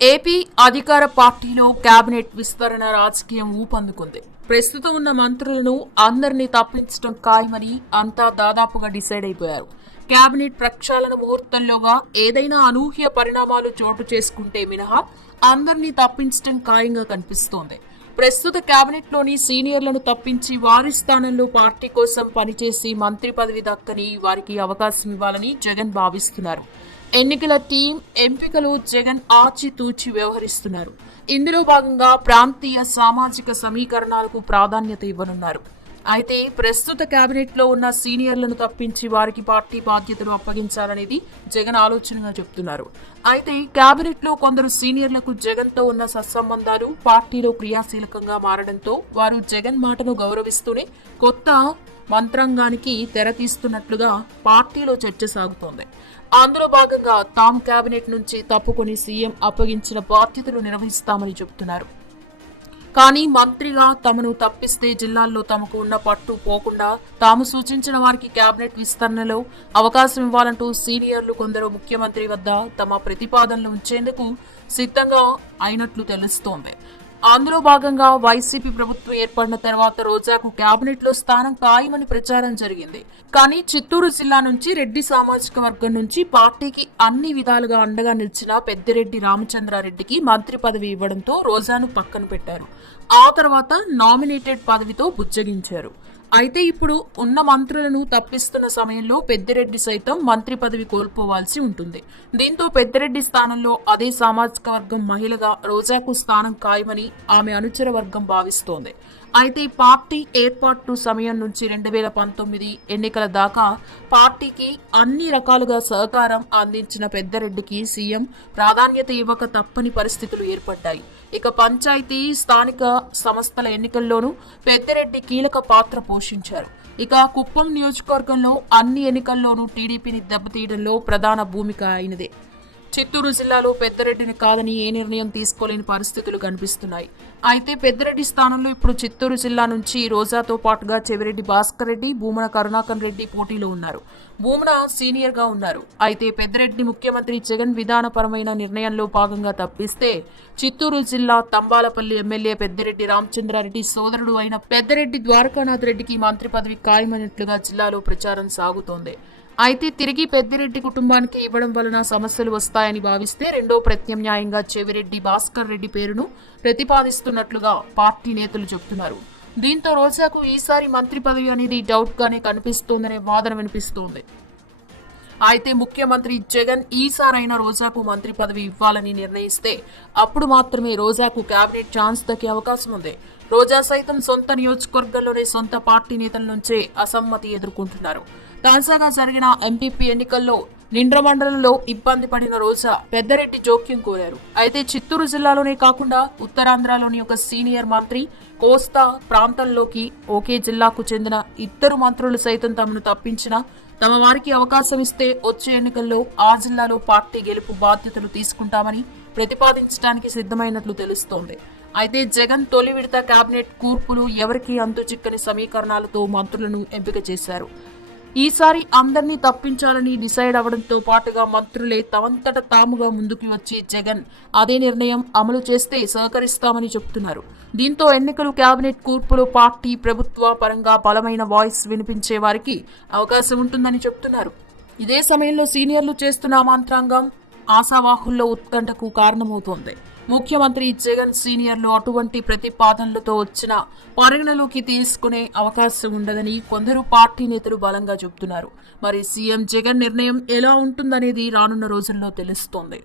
AP అధికార పార్టీలో cabinet విస్తరణ రాజకీయం ఊపందుకుంది. ప్రస్తుతం ఉన్న మంత్రులను అందరినీ తప్పించడం ఖాయమని అంతా దాదాపుగా డిసైడ్ అయిపోయారు. కేబినెట్ ప్రక్షాళన ముహూర్తంలోగా ఏదైనా అనూహ్య పరిణామాలు చోటు చేసుకుంటే మినహా అందరినీ తప్పించడం ఖాయంగా కనిపిస్తోంది. ప్రస్తుత కేబినెట్లోని సీనియర్లను తప్పించి వారి స్థానంలో పార్టీ కోసం పనిచేసి మంత్రి పదవి దక్కని వారికి అవకాశం ఇవ్వాలని జగన్ భావిస్తున్నారు. ఎన్నికల టీం ఎంపికలు జగన్ ఆచితూచి వ్యవహరిస్తున్నారు. ఇందులో భాగంగా ప్రాంతీయ సామాజిక సమీకరణాలకు ప్రాధాన్యత ఇవ్వనున్నారు. అయితే ప్రస్తుత కేబినెట్ లో ఉన్న సీనియర్లను తప్పించి వారికి పార్టీ బాధ్యతలు అప్పగించాలనేది జగన్ ఆలోచనగా చెబుతున్నారు. అయితే కేబినెట్ లో కొందరు సీనియర్లకు జగన్ తో ఉన్న సత్సంబంధాలు పార్టీలో క్రియాశీలకంగా మారడంతో వారు జగన్ మాటను గౌరవిస్తూనే కొత్త మంత్రాంగానికి తెరతీస్తున్నట్లుగా పార్టీలో చర్చ సాగుతోంది. అందులో భాగంగా తాము కేబినెట్ నుంచి తప్పుకొని సీఎం అప్పగించిన బాధ్యతలు నిర్వహిస్తామని చెబుతున్నారు. కానీ మంత్రిగా తమను తప్పిస్తే జిల్లాల్లో తమకు ఉన్న పట్టు పోకుండా తాము సూచించిన వారికి కేబినెట్ విస్తరణలో అవకాశం ఇవ్వాలంటూ సీనియర్లు కొందరు ముఖ్యమంత్రి వద్ద తమ ప్రతిపాదనలు ఉంచేందుకు సిద్ధంగా అయినట్లు తెలుస్తోంది. అందులో భాగంగా వైసీపీ ప్రభుత్వం ఏర్పడిన తర్వాత రోజాకు కేబినెట్ లో స్థానం ఖాయమని ప్రచారం జరిగింది. కానీ చిత్తూరు జిల్లా నుంచి రెడ్డి సామాజిక వర్గం నుంచి పార్టీకి అన్ని విధాలుగా అండగా నిలిచిన పెద్దిరెడ్డి రామచంద్రారెడ్డికి మంత్రి పదవి ఇవ్వడంతో రోజాను పక్కన పెట్టారు. ఆ తర్వాత నామినేటెడ్ పదవితో బుజ్జగించారు. అయితే ఇప్పుడు ఉన్న మంత్రులను తప్పిస్తున్న సమయంలో పెద్దిరెడ్డి సైతం మంత్రి పదవి కోల్పోవాల్సి ఉంటుంది. దీంతో పెద్దిరెడ్డి స్థానంలో అదే సామాజిక వర్గం మహిళగా రోజాకు స్థానం ఖాయమని ఆమె అనుచర వర్గం భావిస్తోంది. అయితే పార్టీ ఏర్పాటు సమయం నుంచి 2019 ఎన్నికల దాకా పార్టీకి అన్ని రకాలుగా సహకారం అందించిన పెద్దిరెడ్డికి సీఎం ప్రాధాన్యత ఇవ్వక తప్పని పరిస్థితులు ఏర్పడ్డాయి. ఇక పంచాయతీ స్థానిక సంస్థల ఎన్నికల్లోనూ పెద్దిరెడ్డి కీలక పాత్ర పోషించారు. ఇక కుప్పం నియోజకవర్గంలో అన్ని ఎన్నికల్లోనూ టీడీపీని దెబ్బతీయడంలో ప్రధాన భూమిక అయినదే. చిత్తూరు జిల్లాలో పెద్దిరెడ్డిని కాదని ఏ నిర్ణయం తీసుకోలేని పరిస్థితులు కనిపిస్తున్నాయి. అయితే పెద్దిరెడ్డి స్థానంలో ఇప్పుడు చిత్తూరు జిల్లా నుంచి రోజాతో పాటుగా చెవిరెడ్డి భాస్కర్ రెడ్డి, భూమన కరుణాకర్ రెడ్డి పోటీలో ఉన్నారు. భూమన సీనియర్ గా ఉన్నారు. అయితే పెద్దిరెడ్డి ముఖ్యమంత్రి జగన్ విధానపరమైన నిర్ణయంలో భాగంగా తప్పిస్తే చిత్తూరు జిల్లా తంబాలపల్లి ఎమ్మెల్యే పెద్దిరెడ్డి రామచంద్రారెడ్డి సోదరుడు అయిన పెద్దిరెడ్డి ద్వారకానాథ్ రెడ్డికి మంత్రి పదవి ఖాయమైనట్లుగా జిల్లాలో ప్రచారం సాగుతోంది. అయితే తిరిగి పెద్దిరెడ్డి కుటుంబానికి ఇవ్వడం వలన సమస్యలు వస్తాయని భావిస్తే రెండో ప్రత్యామ్నాయంగా చెవిరెడ్డి భాస్కర్ రెడ్డి పేరును ప్రతిపాదిస్తున్నట్లుగా పార్టీ నేతలు చెబుతున్నారు. దీంతో రోజాకు ఈసారి మంత్రి పదవి అనేది డౌట్ గానే కనిపిస్తోందనే వాదన వినిపిస్తోంది. అయితే ముఖ్యమంత్రి జగన్ ఈసారైనా రోజాకు మంత్రి పదవి ఇవ్వాలని నిర్ణయిస్తే అప్పుడు మాత్రమే రోజాకు కేబినెట్ ఛాన్స్ దక్కే అవకాశం ఉంది. రోజా సైతం సొంత నియోజకవర్గంలోనే సొంత పార్టీ నేతల నుంచే అసమ్మతి ఎదుర్కొంటున్నారు. తాజాగా జరిగిన ఎంపీపీ ఎన్నికల్లో నిండ్ర మండలంలో ఇబ్బంది పడిన రోజా పెద్దిరెడ్డి జోక్యం కోరారు. అయితే చిత్తూరు జిల్లాలోనే కాకుండా ఉత్తరాంధ్రలోని ఒక సీనియర్ మంత్రి కోస్తా ప్రాంతంలోకి ఒకే జిల్లాకు చెందిన ఇద్దరు మంత్రులు సైతం తమను తప్పించినా తమ వారికి అవకాశం ఇస్తే వచ్చే ఎన్నికల్లో ఆ జిల్లాలో పార్టీ గెలుపు బాధ్యతలు తీసుకుంటామని ప్రతిపాదించడానికి సిద్ధమైనట్లు తెలుస్తోంది. అయితే జగన్ తొలి విడత కేబినెట్ కూర్పులు ఎవరికీ అంతుచిక్కని సమీకరణాలతో మంత్రులను ఎంపిక చేశారు. ఈసారి అందరినీ తప్పించాలని డిసైడ్ అవడంతో పాటుగా మంత్రులే తమంతట తాముగా ముందుకు వచ్చి జగన్ అదే నిర్ణయం అమలు చేస్తే సహకరిస్తామని చెబుతున్నారు. దీంతో ఎన్నికలు కేబినెట్ కూర్పులో పార్టీ ప్రభుత్వ పరంగా బలమైన వాయిస్ వినిపించే వారికి అవకాశం ఉంటుందని చెబుతున్నారు. ఇదే సమయంలో సీనియర్లు చేస్తున్న మంత్రాంగం ఆశావాహుల్లో ఉత్కంఠకు కారణమవుతోంది. ముఖ్యమంత్రి జగన్ సీనియర్లు అటువంటి ప్రతిపాదనలతో వచ్చిన పరిగణలోకి తీసుకునే అవకాశం ఉండదని కొందరు పార్టీ నేతలు బలంగా చెబుతున్నారు. మరి సీఎం జగన్ నిర్ణయం ఎలా ఉంటుందనేది రానున్న రోజుల్లో తెలుస్తోంది.